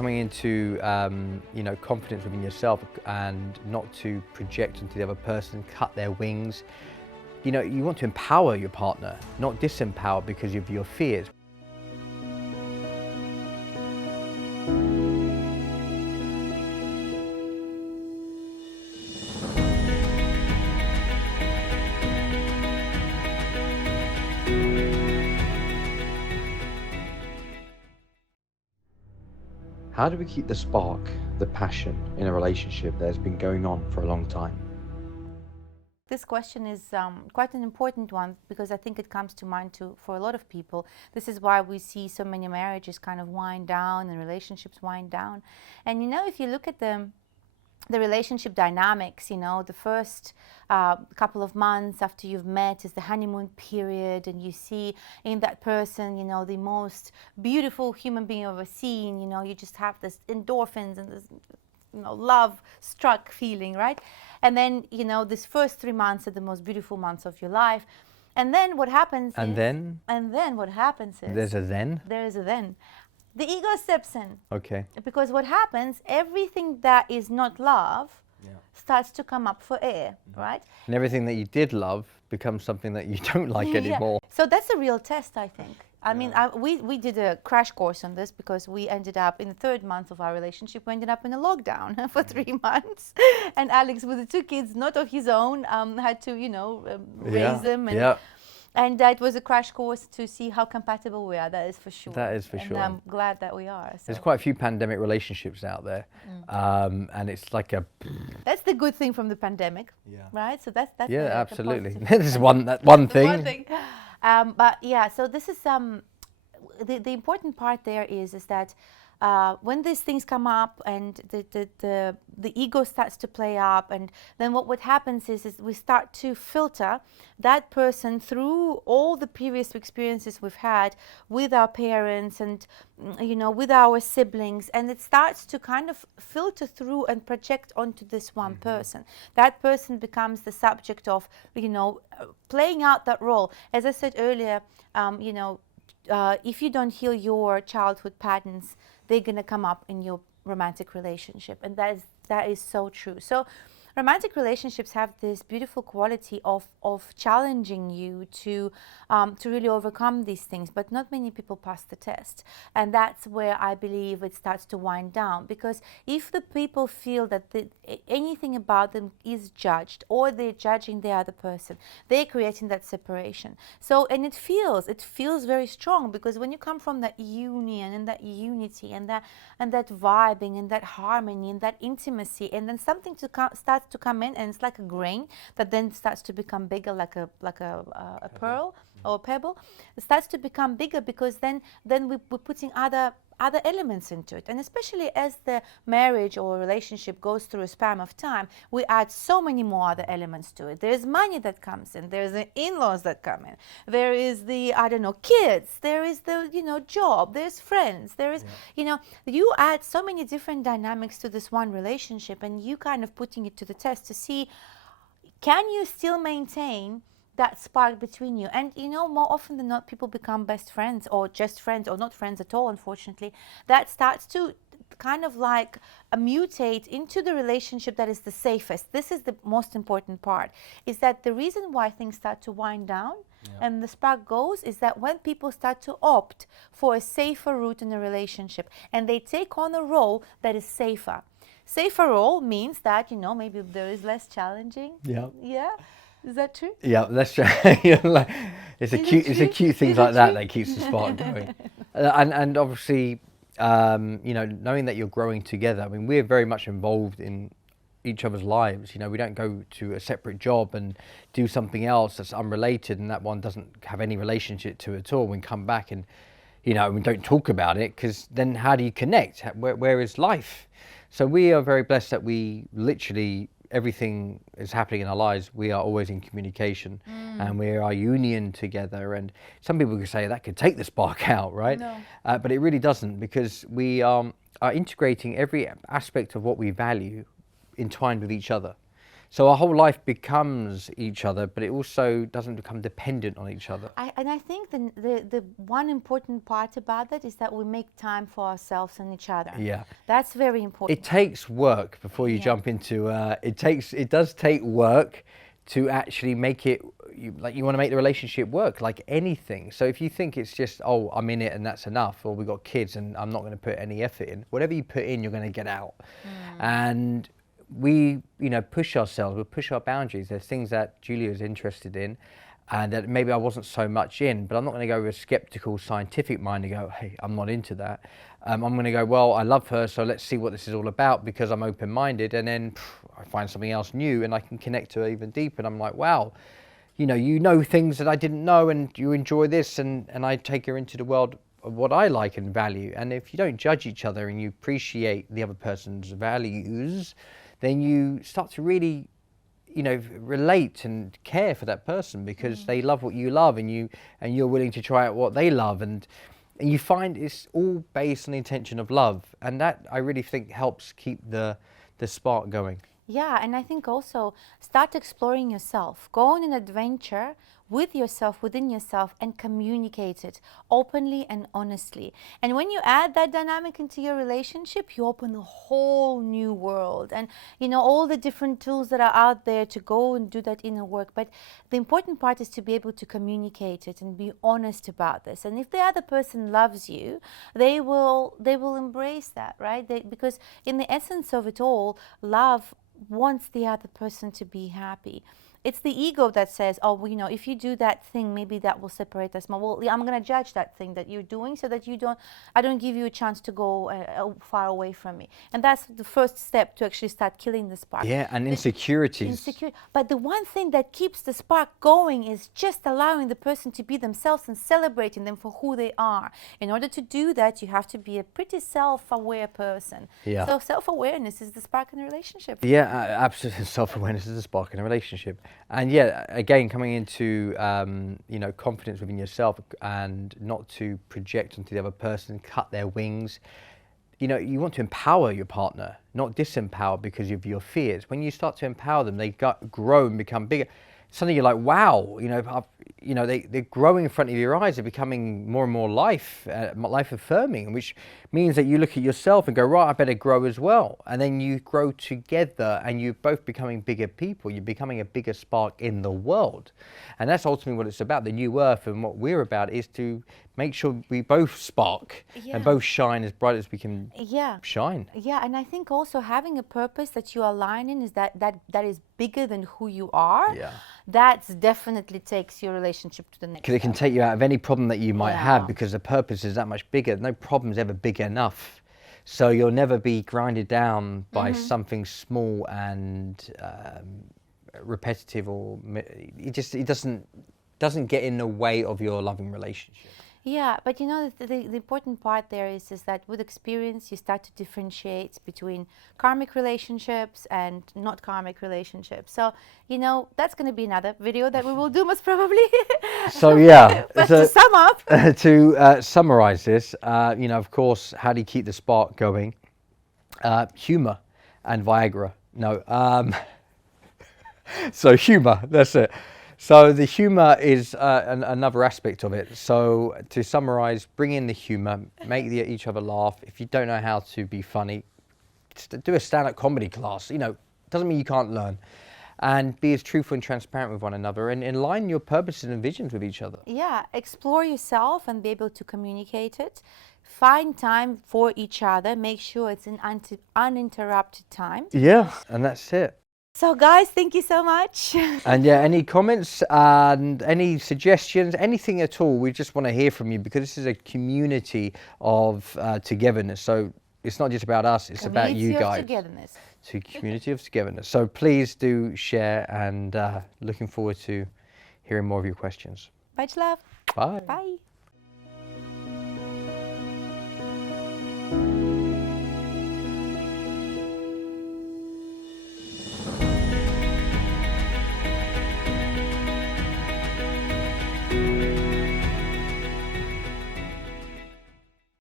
coming into confidence within yourself and not to project into the other person, cut their wings. You know, you want to empower your partner, not disempower because of your fears. How do we keep the spark, the passion in a relationship that has been going on for a long time? This question is quite an important one because I think it comes to mind for a lot of people. This is why we see so many marriages kind of wind down and relationships wind down. And you know, if you look at the relationship dynamics, you know, the first couple of months after you've met is the honeymoon period, and you see in that person, you know, the most beautiful human being you've ever seen. You know, you just have this endorphins and this, you know, love struck feeling, right? And then, you know, this first 3 months are the most beautiful months of your life. And then what happens And is... And then what happens is... There's a then? There is a then. The ego steps in. Okay. Because what happens, everything that is not love starts to come up for air, right? And everything that you did love becomes something that you don't like anymore. So that's a real test, I think. I mean, we did a crash course on this because we ended up in the 3rd month of our relationship, we ended up in a lockdown for 3 months. And Alex, with the 2 kids, not of his own, had to, you know, raise them. And it was a crash course to see how compatible we are, that is for sure. That is for sure. And I'm glad that we are. So. There's quite a few pandemic relationships out there. And it's like a... That's the good thing from the pandemic, right? So that's yeah, the absolutely. positive This is one thing. one thing. But yeah, so this is the important part there is that when these things come up and the ego starts to play up, and then what happens is we start to filter that person through all the previous experiences we've had with our parents and, you know, with our siblings, and it starts to kind of filter through and project onto this one person. That person becomes the subject of, you know, playing out that role. As I said earlier, you know, if you don't heal your childhood patterns, they're going to come up in your romantic relationship, and that is so true. So romantic relationships have this beautiful quality of challenging you to really overcome these things, but not many people pass the test. And that's where I believe it starts to wind down, because if the people feel that anything about them is judged, or they're judging the other person, they're creating that separation. So, and it feels very strong, because when you come from that union and that unity and that vibing and that harmony and that intimacy, and then something starts to come in, and it's like a grain that then starts to become bigger, like a pearl or a pebble. It starts to become bigger because then we're putting other elements into it. And especially as the marriage or relationship goes through a span of time, we add so many more other elements to it. There's money that comes in, there's the in-laws that come in, there is the, I don't know, kids, there is the, you know, job, there's friends, there is, you know, you add so many different dynamics to this one relationship, and you kind of putting it to the test to see, can you still maintain that spark between you? And you know, more often than not, people become best friends, or just friends, or not friends at all, unfortunately. That starts to kind of like mutate into the relationship that is the safest. This is the most important part, is that the reason why things start to wind down and the spark goes is that when people start to opt for a safer route in a relationship, and they take on a role that is safer. Safer role means that, you know, maybe there is less challenging. Yeah. Is that true? Yeah, that's true. Like, it's a cute things like that keeps the spark going. And obviously, you know, knowing that you're growing together. I mean, we're very much involved in each other's lives. You know, we don't go to a separate job and do something else that's unrelated, and that one doesn't have any relationship to it at all. We come back and, you know, we don't talk about it, because then how do you connect? Where is life? So we are very blessed that we literally, everything is happening in our lives, we are always in communication, and we are union together. And some people could say that could take the spark out, right? No. But it really doesn't, because we are integrating every aspect of what we value entwined with each other. So our whole life becomes each other, but it also doesn't become dependent on each other. And I think the one important part about that is that we make time for ourselves and each other. Yeah. That's very important. It takes work before you jump into, it does take work to actually make it, you want to make the relationship work like anything. So if you think it's just, oh, I'm in it and that's enough, or we've got kids and I'm not going to put any effort in, whatever you put in, you're going to get out. And we, push ourselves, we push our boundaries. There's things that Julia's interested in and that maybe I wasn't so much in, but I'm not going to go with a skeptical scientific mind and go, hey, I'm not into that. I'm going to go, well, I love her, so let's see what this is all about, because I'm open-minded, and then I find something else new and I can connect to her even deeper. And I'm like, wow, you know things that I didn't know, and you enjoy this, and I take her into the world of what I like and value. And if you don't judge each other and you appreciate the other person's values, then you start to really, relate and care for that person, because they love what you love, and you're willing to try out what they love, and you find it's all based on the intention of love, and that I really think helps keep the spark going. Yeah, and I think also start exploring yourself. Go on an adventure with yourself, within yourself, and communicate it openly and honestly. And when you add that dynamic into your relationship, you open a whole new world. And all the different tools that are out there to go and do that inner work. But the important part is to be able to communicate it and be honest about this. And if the other person loves you, they will embrace that, right? Because in the essence of it all, love wants the other person to be happy. It's the ego that says, oh, well, if you do that thing, maybe that will separate us more. Well, I'm going to judge that thing that you're doing so that I don't give you a chance to go far away from me. And that's the first step to actually start killing the spark. Yeah, and insecurities. But the one thing that keeps the spark going is just allowing the person to be themselves and celebrating them for who they are. In order to do that, you have to be a pretty self-aware person. Yeah. So self-awareness is the spark in a relationship. Yeah, absolutely. Self-awareness is the spark in a relationship. And yeah, again, coming into, confidence within yourself, and not to project onto the other person, cut their wings. You want to empower your partner, not disempower because of your fears. When you start to empower them, they grow and become bigger. Suddenly you're like, wow, they're growing in front of your eyes. They're becoming more and more life affirming, which means that you look at yourself and go, right, I better grow as well. And then you grow together, and you're both becoming bigger people. You're becoming a bigger spark in the world. And that's ultimately what it's about. The new earth, and what we're about is to make sure we both spark and both shine as bright as we can shine. Yeah, and I think also having a purpose that you align in is that is bigger than who you are. Yeah. That definitely takes your relationship to the next Because it can take you out of any problem that you might have, because the purpose is that much bigger. No problem's ever big enough. So you'll never be grinded down by something small and repetitive, or it doesn't get in the way of your loving relationship. Yeah, but the important part there is that with experience you start to differentiate between karmic relationships and not karmic relationships. So that's going to be another video that we will do most probably. So yeah, but to sum up, to summarize this, of course, how do you keep the spark going? Humor and Viagra. No. So humor, that's it. So the humor is another aspect of it. So to summarize, bring in the humor, make each other laugh. If you don't know how to be funny, do a stand-up comedy class. Doesn't mean you can't learn. And be as truthful and transparent with one another, and align your purposes and visions with each other. Yeah, explore yourself and be able to communicate it. Find time for each other. Make sure it's an uninterrupted time. Yeah, and that's it. So guys, thank you so much. And yeah, any comments and any suggestions, anything at all, we just want to hear from you, because this is a community of togetherness. So it's not just about us, it's about you guys. Togetherness. To community of togetherness. So please do share, and looking forward to hearing more of your questions. Much love. Bye. Bye.